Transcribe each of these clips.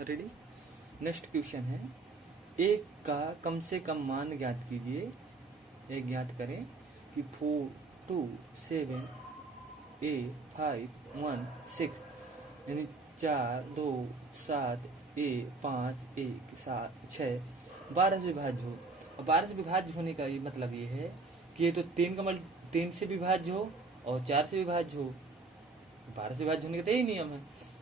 Ready. Next question है, एक का कम से कम मान ज्ञात कीजिए। एक ज्ञात करें कि 4 2 7 8 5 1 6 यानी 4 2 7 5 1 7 6 12 से विभाज्य हो। और 12 से विभाज्य होने का ये मतलब ये है कि ये तो 3 से विभाज्य हो और 4 से विभाज्य हो। 12 से विभाज्य होने का तो यही नियम है,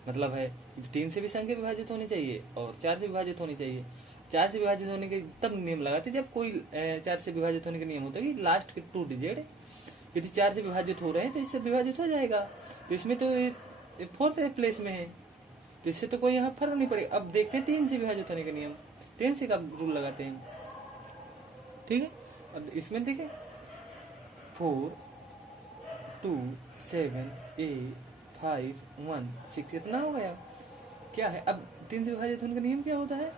मतलब है 3 से भी संख्या विभाजित होनी चाहिए और 4 से विभाजित होनी चाहिए। 4 से विभाजित होने के तब नियम लगाते जब कोई 4 से विभाजित होने का नियम होता है कि लास्ट के 2 डिजिट यदि 4 से विभाजित हो रहे हैं तो इससे विभाजित हो जाएगा। तो इसमें तो 4th प्लेस में है, तो इससे तो कोई यहाँ फर्क नहीं पड़ेगा। अब देखते हैं 3 से विभाजित होने का नियम, 3 से का रूल लगाते हैं। ठीक है, अब इसमें देखें 4 2 7 8 5 1 6 इतना हो गया। क्या है, अब 3 से विभाजित होने का नियम क्या होता है,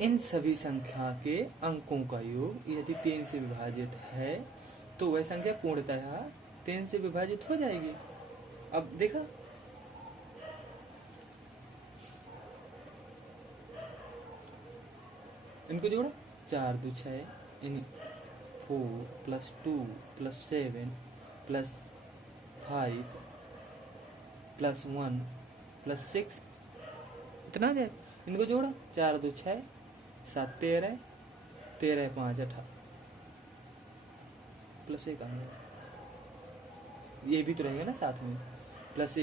इन सभी संख्या के अंकों का योग यदि 3 से विभाजित है तो वह संख्या पूर्णतः 3 से विभाजित हो जाएगी। अब देखा, इनको जोड़ा 4 2 6 यानी 4 + 2 + 7 + 5 + 1 + 6 इतना आ जाए। इनको जोड़ा 4 2 6 7 13 13 5 18 प्लस 1 आ गया, ये भी तो रहेगा ना साथ में, प्लस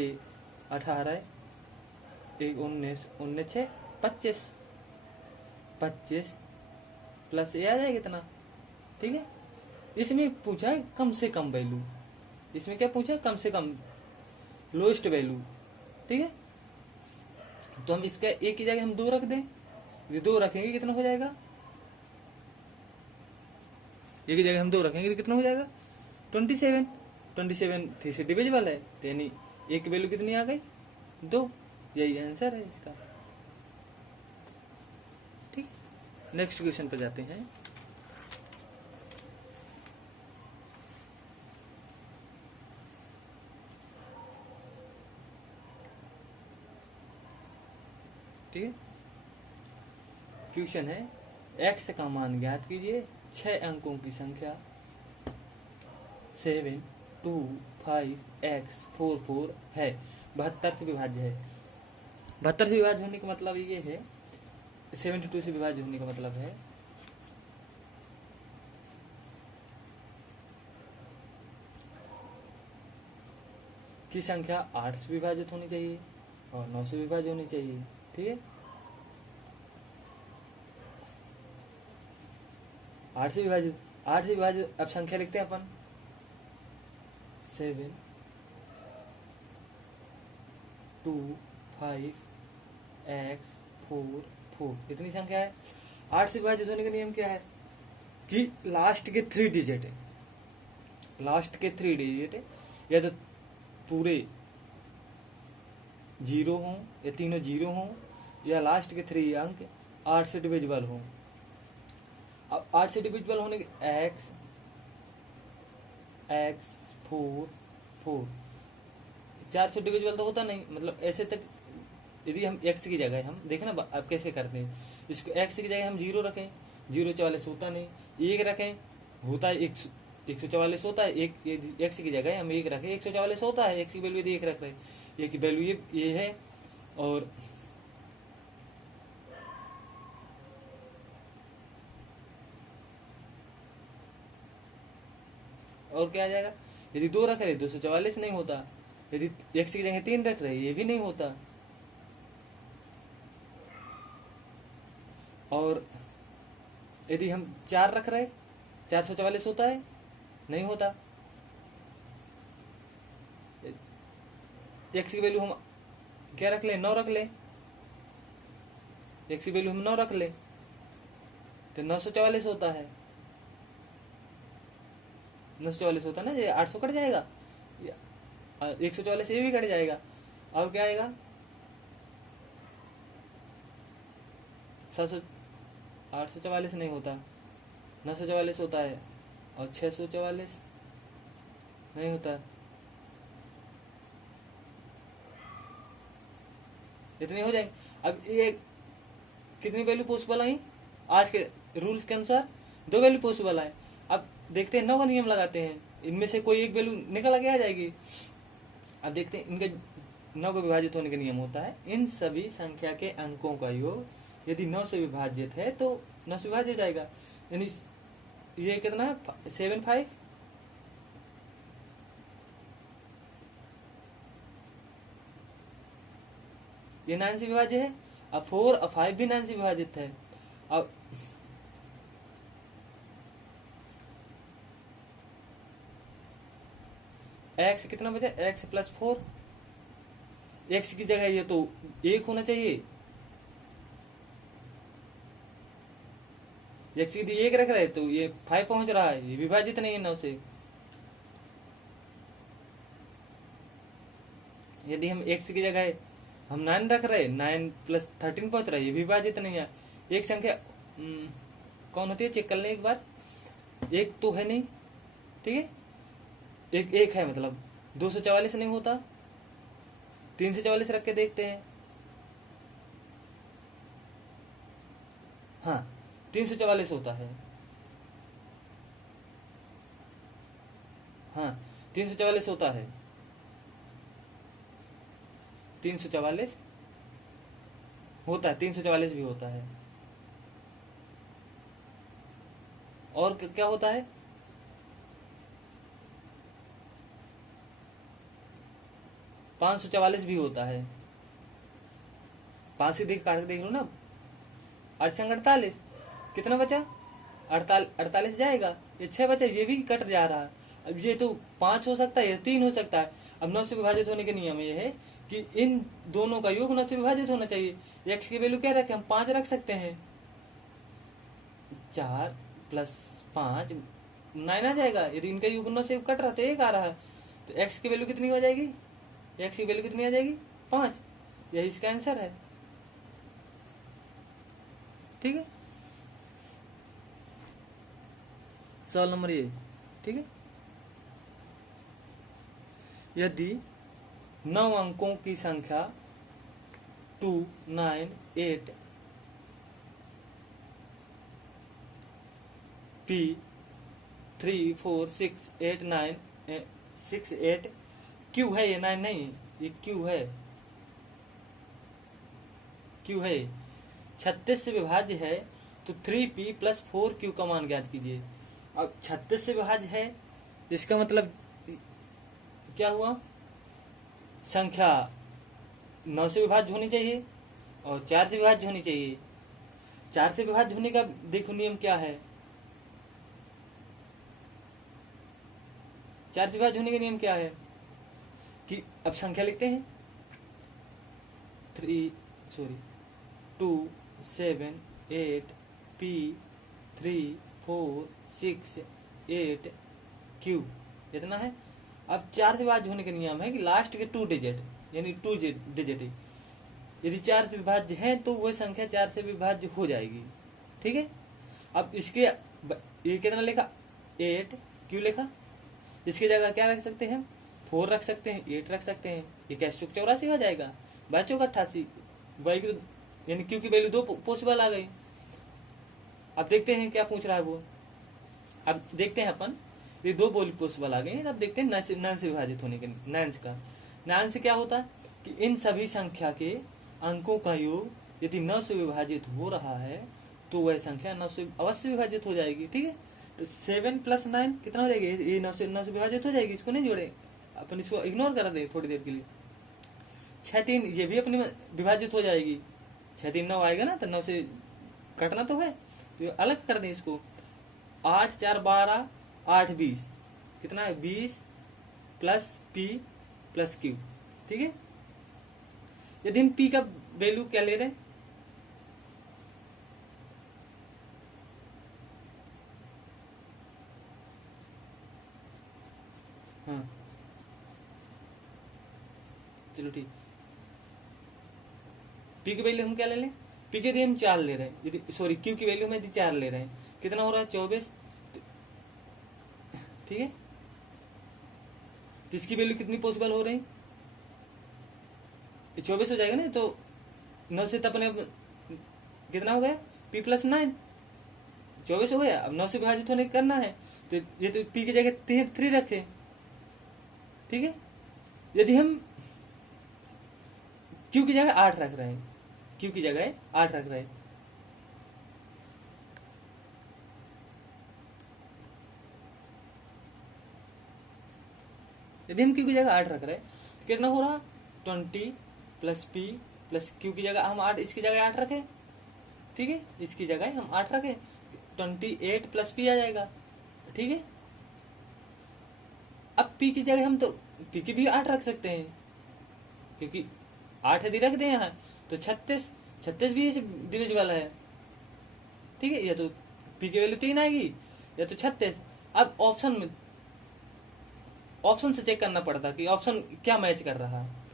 18 1 19 19 6 25 25 प्लस ये आ जाएगा इतना। ठीक है, इसमें पूछा है कम से कम वैल्यू, इसमें क्या पूछा है, कम से कम लोएस्ट वैल्यू। ठीक है, तो हम इसका एक की जगह हम 2 रख दें, यदि 2 रखेंगे कितना हो जाएगा, एक की जगह हम 2 रखेंगे तो कितना हो जाएगा 27। 27 3 से डिविजिबल है, तो यानी एक की वैल्यू कितनी आ गई 2। यही आंसर है इसका। ठीक, नेक्स्ट क्वेश्चन पर जाते हैं। ठीक है, क्वेश्चन है, x का मान ज्ञात कीजिए। 6 अंकों की संख्या 7 2 5 x 4 4 है, 72 से विभाज्य है। 72 से विभाज्य होने का मतलब ये है, 72 से विभाज्य होने का मतलब है कि संख्या 8 से विभाजित होनी चाहिए और 9 से विभाज्य होनी चाहिए। ठीक है, 8 से विभाजित अब संख्या लिखते हैं अपन 7 2 5 x 4 4 इतनी संख्या है। 8 से विभाजित होने का नियम क्या है कि लास्ट के 3 डिजिट है, लास्ट के 3 डिजिट है, या तो पूरे 0 हों या तीनों 0 हों, या लास्ट के 3 अंक 8 से डिविजिबल हों। अब 8 से डिविजिबल होने के x 4 4 4 से डिविजिबल तो होता नहीं, मतलब ऐसे तक यदि हम x की जगह हम देखें ना अब कैसे करते हैं, इसको x की जगह हम 0 रखें, 0 44 होता नहीं, 1 रखें होता है 144 होता है, एक x की जगह हम 1 रखें 144 होता है, x की वैल्यू यदि 1 रख रहे हैं, ये की वैल्यू ये है। और क्या आ जाएगा, यदि 2 रख रहे 244 नहीं होता, यदि x की जगह 3 रख रहे ये भी नहीं होता, और यदि हम 4 रख रहे 444 होता है, नहीं होता। x की वैल्यू हम क्या रख ले 9 रख ले, x की वैल्यू हम 9 रख ले तो 944 होता है, 944 होता है ना, ये 800 कट जाएगा, 144 ये भी कट जाएगा। अब क्या आएगा 844 नहीं होता, 944 होता है, और 644 नहीं होता। इतनी हो जाएंगे। अब ये कितनी वैल्यू पॉसिबल आई, 8 के रूल्स के अनुसार 2 वैल्यू पॉसिबल आए। अब देखते हैं 9 का नियम लगाते हैं, इनमें से कोई एक वैल्यू निकल के आ जाएगी। अब देखते हैं इनके 9 को विभाजित होने का नियम होता है, इन सभी संख्या के अंकों का योग यदि 9 से विभाजित है तो 9 से विभाजित हो जाएगा। यानी ये कितना 7 5, ये 9 से विभाजित है। अब 4 और 5 भी 9 से विभाजित है। अब x कितना बचा, x प्लस 4, x की जगह ये तो 1 होना चाहिए, x की 1 रख रहे तो ये 5 पहुंच रहा है, ये विभाजित नहीं है 9 से। यदि हम x की जगह हम 9 रख रहे, 9 प्लस 13 पहुंच रहा है, ये विभाजित नहीं है। एक संख्या कौन होती है, चेक कर लें एक बार। एक तो है नहीं, ठीक है, एक है, मतलब 244 नहीं होता। 344 रख के देखते हैं, हाँ 344 होता है, हाँ 344 होता है, 344 होता है, 344 भी होता है। और क्या होता है, 544 भी होता है। 5 से देख काट के देख लो ना, 48, कितना बचा, 48 जाएगा, ये 6 बचा, ये भी कट जा रहा है। अब ये तो 5 हो सकता है, ये 3 हो सकता है। अब 9 से विभाजित होने के नियम ये है कि इन दोनों का योग 9 से विभाजित होना चाहिए। x की वैल्यू क्या रखें, हम 5 रख सकते हैं, 4 प्लस 5 9 आ जाएगा। यदि इनका योग 9 से कट रहा तो 1 आ रहा है, तो x की वैल्यू कितनी हो जाएगी, x की वैल्यू कितनी आ जाएगी, 5। यही इसका आंसर है, ठीक है। सवाल नंबर ये, ठीक है। यदि 9 अंकों की संख्या 2 9 8 p 3 4 6 8 9 6 8 q है, ये 9 नहीं, ये q है, q है, 36 से विभाज्य है तो 3p प्लस 4q का मान ज्ञात कीजिए। अब 36 से विभाज्य है, इसका मतलब क्या हुआ, संख्या 9 से विभाज्य होनी चाहिए और 4 से विभाज्य होनी चाहिए। 4 से विभाज्य होने का देखो नियम क्या है, 4 से विभाज्य होने का नियम क्या है कि अब संख्या लिखते हैं 2 7 8 p 3 4 6 8 q, इतना है। अब 4 से विभाज्य होने का नियम है कि लास्ट के 2 डिजिट यानी 2 डिजिट ही, यदि 4 से विभाज्य है तो वह संख्या 4 से विभाज्य हो जाएगी, ठीक है। अब इसके ये कितना लिखा, 8, क्यों लिखा, इसकी जगह क्या रख सकते हैं, 4 रख सकते हैं, 8 रख सकते हैं, ये क्या 84 हो जाएगा, बच्चों का 88, वही यानी क्यू की वैल्यू 2 पॉसिबल आ गई। अब देखते हैं क्या पूछ रहा है वो, अब देखते हैं अपन, ये 2 पॉसिबल आ गई। अब देखते हैं 9 से विभाजित होने के 9 का, 9 से क्या होता है कि इन सभी संख्या के अंकों का योग यदि 9 से विभाजित हो रहा है तो वह संख्या 9 से अवश्य विभाजित हो जाएगी, ठीक है। तो 7 प्लस 9 कितना हो जाएगी, ये 9 से विभाजित हो जाएगी, इसको नहीं जोड़े, अपन इसको इग्नोर कर दे थोड़ी देर के लिए। 6 3 ये भी अपनी विभाजित हो जाएगी, 6 3 9 आएगा ना, तो 9 से कटना तो है, तो ये अलग कर दें इसको। 8 4 12 8 20, कितना है 20 प्लस p प्लस q, ठीक है। यदि हम p का वैल्यू क्या ले रहे हैं, हाँ चलो ठीक, p की वैल्यू हम क्या ले लें, p के लिए हम 4 ले रहे हैं, यदि सॉरी q की वैल्यू हम यदि 4 ले रहे हैं, कितना हो रहा है 24, ठीक है। तो इसकी वैल्यू कितनी पॉसिबल हो रही, 24 हो जाएगा ना, तो 9 से तो अपने कितना हो गया p प्लस 9 24 हो गया। अब 9 से विभाजित होने करना है तो ये तो p की जगह 3 रखे, ठीक है। यदि हम q की जगह 8 रख रहे हैं, q की जगह 8 रख रहे हैं, यदि हम q की जगह 8 रख रहे हैं तो कितना हो रहा 20 प्लस p प्लस q की जगह हम 8, इसकी जगह 8 रखें, ठीक है, इसकी जगह हम 8 रखें, 28 प्लस p आ जाएगा, ठीक है। अब p की जगह हम तो p की भी 8 रख सकते हैं, क्योंकि 8 यदि रख दें यहाँ तो 36 भी डिविजिबल है, ठीक है। या तो p की वैल्यू 3 आएगी या तो 36। अब ऑप्शन से चेक करना पड़ता कि ऑप्शन क्या मैच कर रहा है।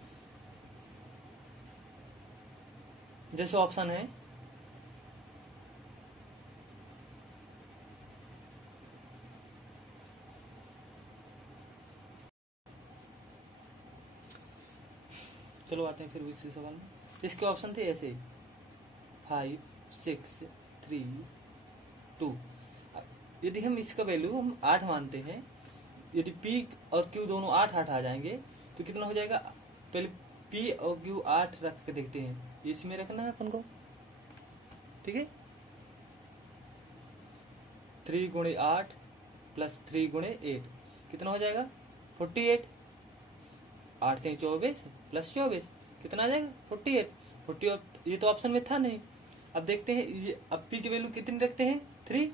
जैसे ऑप्शन है चलो आते हैं फिर इसी सवाल में। इसके ऑप्शन थे ऐसे 5 6 3 2। यदि हम इसका वैल्यू हम 8 मानते हैं, यदि p और q दोनों 8 8 आ जाएंगे तो कितना हो जाएगा। पहले p और q 8 रख के देखते हैं, इसमें रखना है अपन को, ठीक है। 3 गुणे 8 प्लस 3 गुणे 8 कितना हो जाएगा 48। 8 के 24 प्लस 24 कितना आ जाएगा 48। ये तो ऑप्शन में था नहीं। अब देखते हैं ये, अब p की वैल्यू कितनी रखते हैं 3,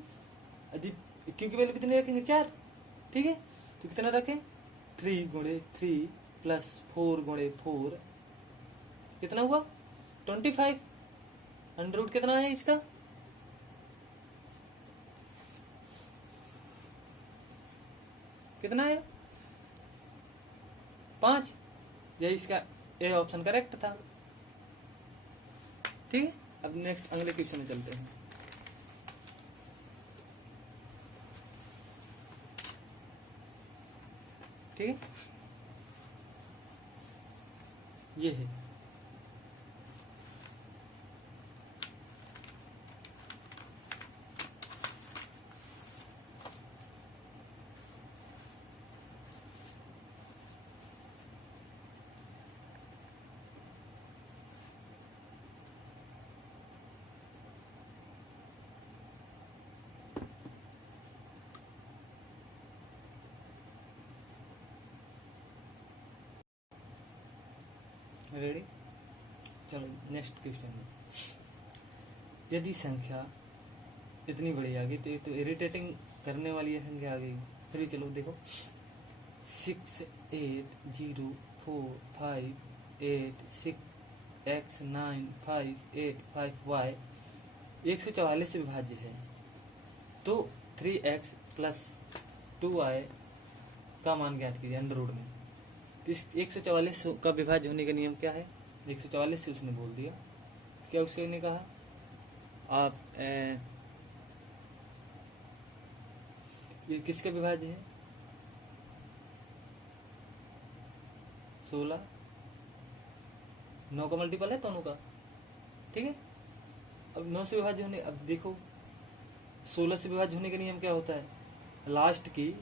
यदि q की वैल्यू कितनी रखेंगे 4, ठीक है। तो कितना रखें 3 गुणे 3 प्लस 4 गुणे 4 कितना हुआ 25। अंडर रूट कितना है इसका कितना है 5। यही इसका ए ऑप्शन करेक्ट था, ठीक है। अब नेक्स्ट अगले क्वेश्चन में चलते हैं। ठीक है, ये है रेडी। चलो नेक्स्ट क्वेश्चन में, यदि संख्या इतनी बड़ी आ गई तो ये तो इरिटेटिंग करने वाली है संख्या आ गई। फिर चलो देखो 6 8 0 4 5 8 6 x 9 5 8 5 y 144 से विभाज्य है, तो 3x प्लस 2y का मान ज्ञात कीजिए अंडर रूट में। तो इस 144 का विभाज्य होने का नियम क्या है, 144 से उसने बोल दिया क्या, उसने कहा आप ये किसका विभाज्य है 16, 9 का मल्टीपल है दोनों का, ठीक है। अब 9 से विभाज्य होने, अब देखो 16 से विभाज्य होने का नियम क्या होता है, लास्ट की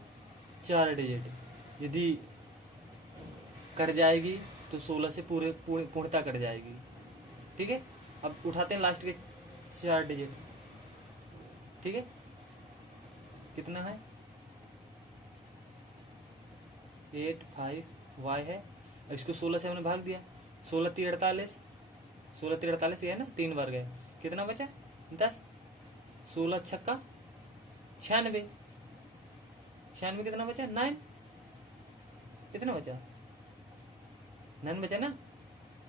4 डिजिट यदि कट जाएगी तो 16 से पूर्णता कट जाएगी, ठीक है। अब उठाते हैं लास्ट के 4 डिजिट, ठीक है, कितना है 8 5 y है। अब इसको 16 से हमने भाग दिया, 16 3 48, 16 3 48 ये है ना, 3 बार गए, कितना बचा 10, 16 छक्का 96, 96 कितना बचा 9, कितना बचा 9 बचा ना,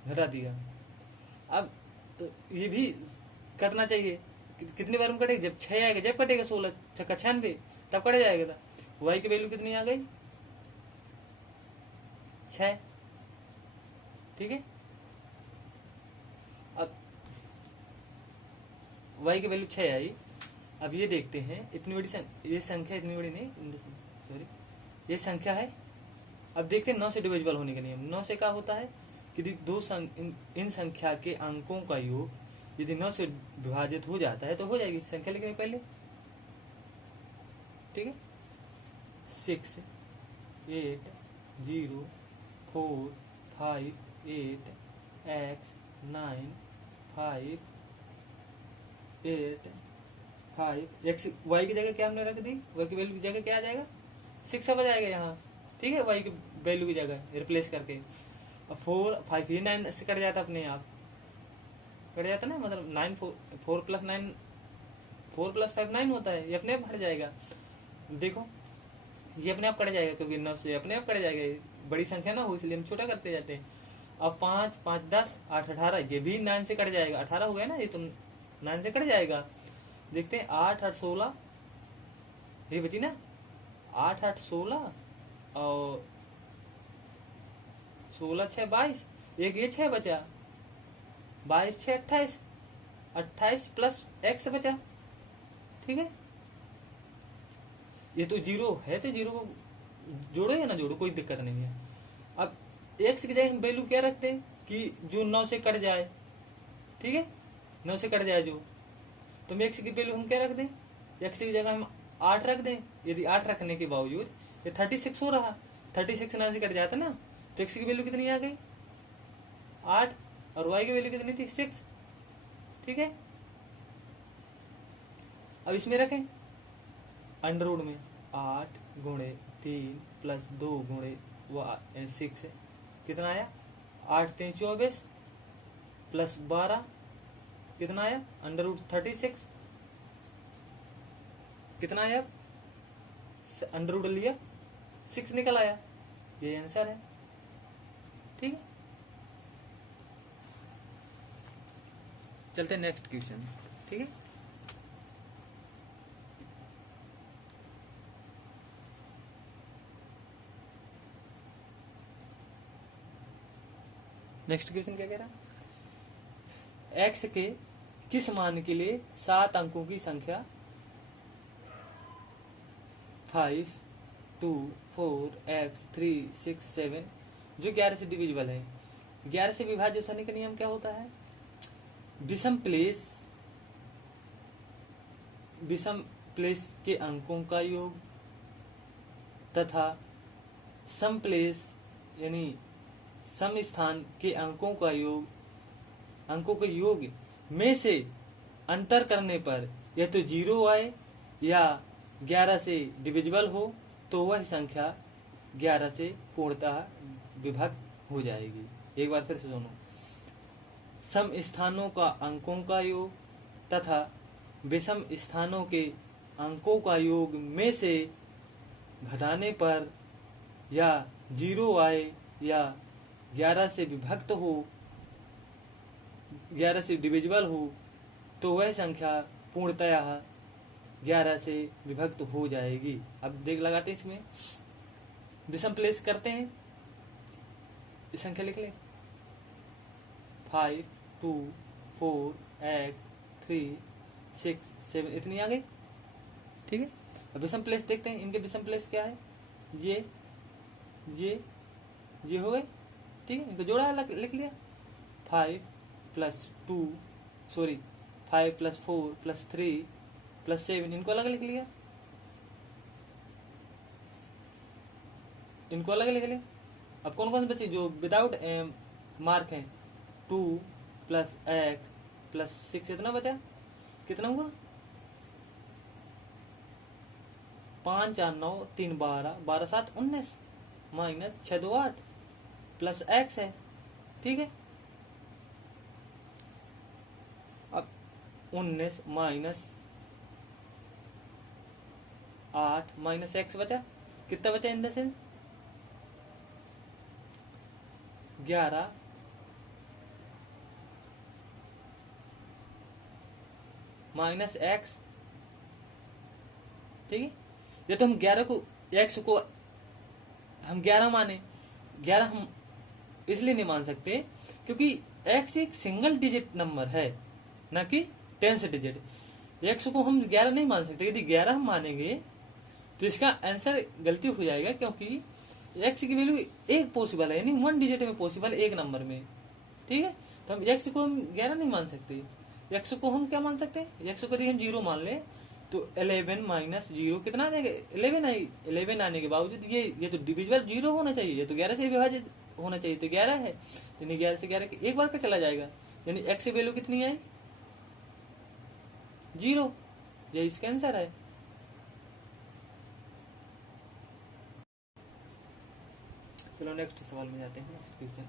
घटा दिया। अब ये भी कटना चाहिए, कितनी बार में कटेगा जब 6 आएगा, जब कटेगा 16 छक्का 96 तब कट जाएगा था। y की वैल्यू कितनी आ गई 6, ठीक है। अब y की वैल्यू 6 आई। अब ये देखते हैं इतनी बड़ी ये संख्या इतनी बड़ी नहीं, सॉरी ये संख्या है। अब देखते हैं 9 से डिविजिबल होने का नियम। 9 से क्या होता है यदि इन संख्या के अंकों का योग यदि 9 से विभाजित हो जाता है तो हो जाएगी। संख्या लिखने पहले, ठीक है। 6 8 0 4 5 8 x 9 5 8 5 x y की जगह क्या हमने रख दी, y की वैल्यू की जगह क्या आ जाएगा 6 अब आ जाएगा यहाँ, ठीक है। y की वैल्यू की जगह रिप्लेस करके। अब 4 5 ये 9 से कट जाता अपने आप, कट जाता ना, मतलब 9 4 प्लस 9 4 प्लस 5 9 होता है, ये अपने आप हट जाएगा। देखो ये अपने आप कट जाएगा क्योंकि 9 से अपने आप कट जाएगा, बड़ी संख्या ना हो इसलिए हम छोटा करते जाते हैं। अब 5 5 10 8 18 ये भी 9 से कट जाएगा, 18 हो गया ना, ये तुम 9 से कट जाएगा। देखते हैं 8 8 16 ये बची ना, 8 8 16 और 16 6 22, एक ये 6 बचा, 22 6 28 28 प्लस x बचा, ठीक है। ये तो जीरो है तो जीरो को जोड़ो या ना जोड़ो कोई दिक्कत नहीं है। अब x की जगह हम वैल्यू क्या रखते हैं कि जो 9 से कट जाए, ठीक है, 9 से कट जाए जो, तो x की वैल्यू हम क्या रख दें, x की जगह हम 8 रख दें। यदि 8 रखने के बावजूद ये 36 हो रहा, 36 9 से कट जाता ना, तो x की वैल्यू कितनी आ गई 8 और y की वैल्यू कितनी थी 6, ठीक है। अब इसमें रखें अंडर रूट में 8 गुणे 3 प्लस 2 गुणे 6 कितना आया 8 3 24 प्लस 12 कितना आया अंडर रूट 36 कितना आया, अंडर रूट लिया 6 निकल आया, ये आंसर है, ठीक है। चलते नेक्स्ट क्वेश्चन, ठीक है। नेक्स्ट क्वेश्चन क्या कह रहा है, x के किस मान के लिए 7 अंकों की संख्या 5 2 4 x 3 6 7 जो 11 से डिविजिबल है। 11 से विभाज्य होने का नियम क्या होता है, विषम प्लेस के अंकों का योग तथा सम प्लेस यानी सम स्थान के अंकों के योग में से अंतर करने पर या तो 0 आए या 11 से डिविजिबल हो तो वह संख्या 11 से पूर्णतः विभक्त हो जाएगी। एक बार फिर से सुनो, सम स्थानों का अंकों का योग तथा विषम स्थानों के अंकों का योग में से घटाने पर या 0 आए या 11 से विभक्त हो, 11 से डिविजिबल हो तो वह संख्या पूर्णतः 11 से विभक्त हो जाएगी। अब देख लगाते हैं, इसमें विषम प्लेस करते हैं, इस संख्या लिख लें 5 2 4 x 3 6 7 इतनी आ गई, ठीक है। अब विषम प्लेस देखते हैं, इनके विषम प्लेस क्या है, ये हो गए, ठीक है। इनको जोड़ा लिख लिया 5 प्लस 4 प्लस 3 प्लस 7 इनको अलग लिख लिया, इनको अलग लिख लिया। अब कौन कौन से बचे जो विदाउट मार्क है, 2 प्लस x प्लस 6 इतना बचा, कितना हुआ 5 4 9 3 12 12 7 19 माइनस 6 2 8 प्लस x है, ठीक है। अब 19 माइनस 8 माइनस x बचा, कितना बचा इन से 11 माइनस x, ठीक है। ये तो हम 11 को x को हम 11 माने, 11 हम इसलिए नहीं मान सकते क्योंकि x एक सिंगल डिजिट नंबर है ना कि 10 डिजिट। x को हम 11 नहीं मान सकते, यदि 11 हम मानेंगे तो इसका आंसर गलती हो जाएगा क्योंकि x की वैल्यू एक पॉसिबल है, यानी 1 डिजिट में पॉसिबल, एक नंबर में ठीक है। तो हम x को हम 11 नहीं मान सकते, x को हम क्या मान सकते हैं, x को यदि हम 0 मान लें तो 11 माइनस 0 कितना आ जाएगा, 11 आई। 11 आने के बावजूद ये तो डिविजिबल 0 होना चाहिए, ये तो 11 से विभाजित होना चाहिए, तो 11 है, यानी 11 से 11 एक बार का चला जाएगा, यानी x की वैल्यू कितनी आई, 0। ये इसका आंसर है। चलो नेक्स्ट सवाल में जाते हैं। नेक्स्ट क्वेश्चन,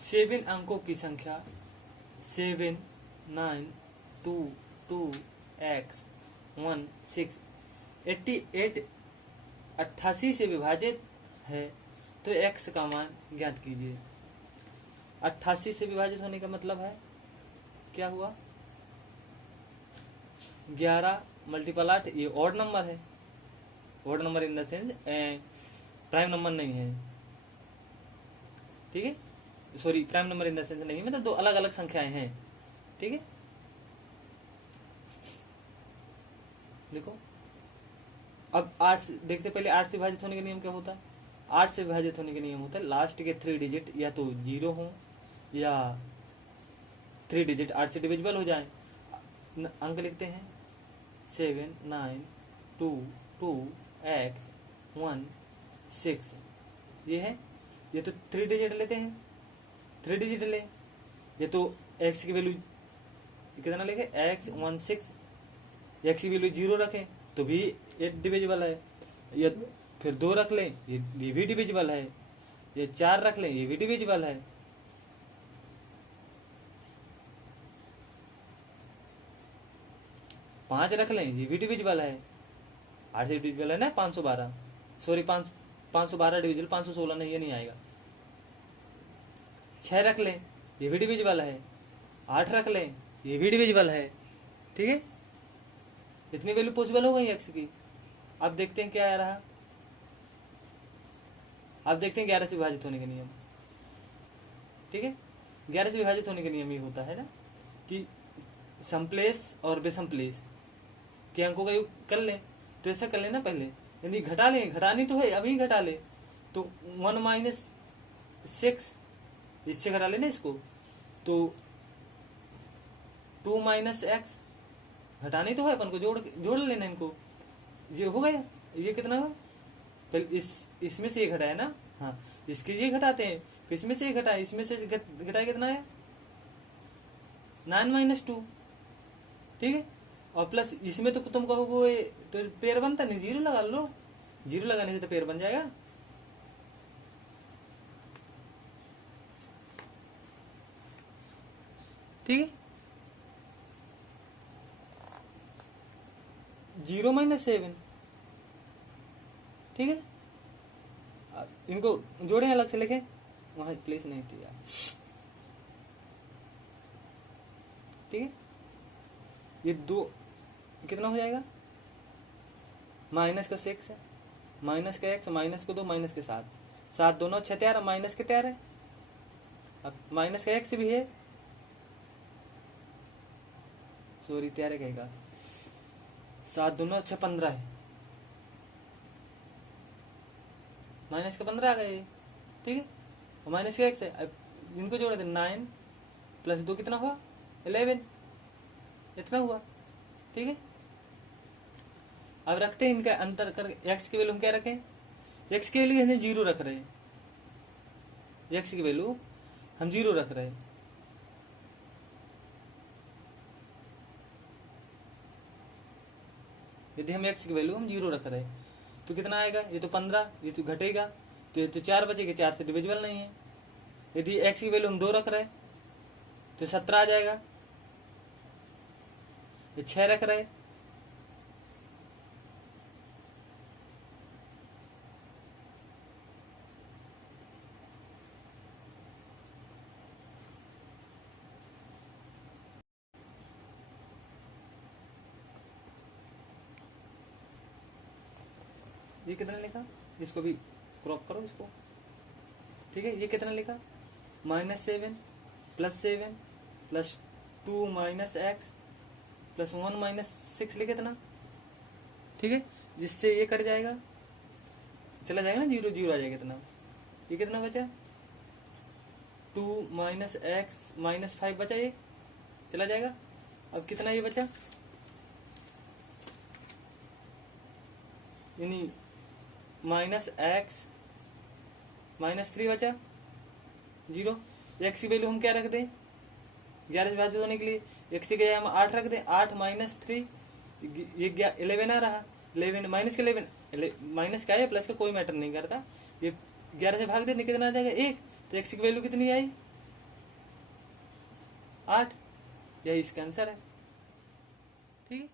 7 अंकों की संख्या 7 9 2 2 x 1 6 88 88 से विभाजित है, तो x का मान ज्ञात कीजिए। 88 से विभाजित होने का मतलब है क्या हुआ, 11 मल्टीपल 8, ये ऑड नंबर है, odd number in the sense prime number नहीं है, ठीक है, sorry prime number in the sense नहीं है, मतलब दो अलग अलग संख्याएं हैं, ठीक है। देखो अब 8 देखते, पहले 8 से विभाजित होने का नियम क्या होता है, 8 से विभाजित होने का नियम होता है लास्ट के 3 डिजिट या तो 0 हो या 3 डिजिट 8 से डिविजिबल हो जाए। अंक लिखते हैं 7 9 2 2 x 1 6, ये है, ये तो 3 डिजिट लेते हैं, 3 डिजिट ले, ये तो x की वैल्यू कितना लेंगे, x 1 6, x की वैल्यू 0 रखें तो भी ये डिविजिबल है, या फिर 2 रख लें ये भी डिविजिबल है, ये 4 रख लें ये भी डिविजिबल है, 5 रख लें ये भी डिविजिबल है, 8 से डिविजिबल है ना 512, सॉरी 512 डिविजिबल 516 नहीं, ये नहीं आएगा। 6 रख लें ये भी डिविजिबल है, 8 रख लें ये भी डिविजिबल है, ठीक है। इतनी वैल्यू पॉसिबल हो गई एक्स की। अब देखते हैं क्या आ रहा, अब देखते हैं 11 से विभाजित होने का नियम, ठीक है। 11 से विभाजित होने का नियम ये होता है ना कि समप्लेस और बेसमप्लेस के अंकों का योग कर लें, तो ऐसा कर लेना पहले, यदि घटा लें, घटानी तो है अभी घटा ले, तो 1 माइनस 6 इससे घटा लेना इसको, तो 2 माइनस एक्स घटानी तो है अपन को, जोड़ लेना इनको, ये हो गया, ये कितना हुआ, पहले इसमें से ये घटाया ना, हाँ इसके ये घटाते हैं, फिर इसमें से ये घटाए, इसमें से घटाए कितना है 9 माइनस 2, ठीक है। और प्लस इसमें तो तुम कहोगे तो पेयर बनता नहीं, 0 लगा लो, 0 लगाने से तो पेयर बन जाएगा, ठीक है। 0 माइनस 7, ठीक है। इनको जोड़े अलग से लिखे, वहां प्लेस नहीं थी यार, ठीक है। ये 2 कितना हो जाएगा, माइनस का 6 है, माइनस का x, माइनस को 2, माइनस के 7, 7 दोनों 6 तैयार, माइनस के तैयार है, अब माइनस का x भी है, सॉरी तैयार है कहेगा, 7 दोनों 6 15 है, माइनस का 15 आ गए, ठीक है। और माइनस का x है, अब इनको जोड़े थे 9 प्लस 2 कितना हुआ 11, इतना हुआ, ठीक है। अब रखते हैं इनका अंतर कर, x की वैल्यू हम क्या रखें, x के लिए हम 0 रख रहे हैं, x की वैल्यू हम 0 रख रहे हैं, यदि हम x की वैल्यू हम 0 रख रहे हैं तो कितना आएगा, ये तो 15, ये तो घटेगा, तो ये तो 4 बचेगा, 4 से डिविजिबल नहीं है। यदि x की वैल्यू हम 2 रख रहे हैं तो 17 आ जाएगा, ये 6 रख रहे हैं, ये कितना लिखा, इसको भी क्रॉप करो इसको, ठीक है। ये कितना लिखा, -7 + 7 + 2 माइनस एक्स प्लस 1 माइनस 6 लिखे इतना, ठीक है। जिससे ये कट जाएगा, चला जाएगा ना 0 0 आ जाएगा इतना, ये कितना बचा 2 माइनस एक्स माइनस 5 बचा, ये चला जाएगा। अब कितना ये बचा, यानी माइनस एक्स माइनस 3 बचा 0। एक्स की वैल्यू हम क्या रख दें, 11 से विभाजित होने के लिए एक्स की जगह हम 8 रख दें। 8 माइनस 3 ये 11 आ रहा, 11 माइनस के 11 माइनस का है प्लस का कोई मैटर नहीं करता, ये 11 से भाग देने कितना आ जाएगा 1। तो एक्स की वैल्यू कितनी आई 8, यही इसका आंसर है। ठीक है।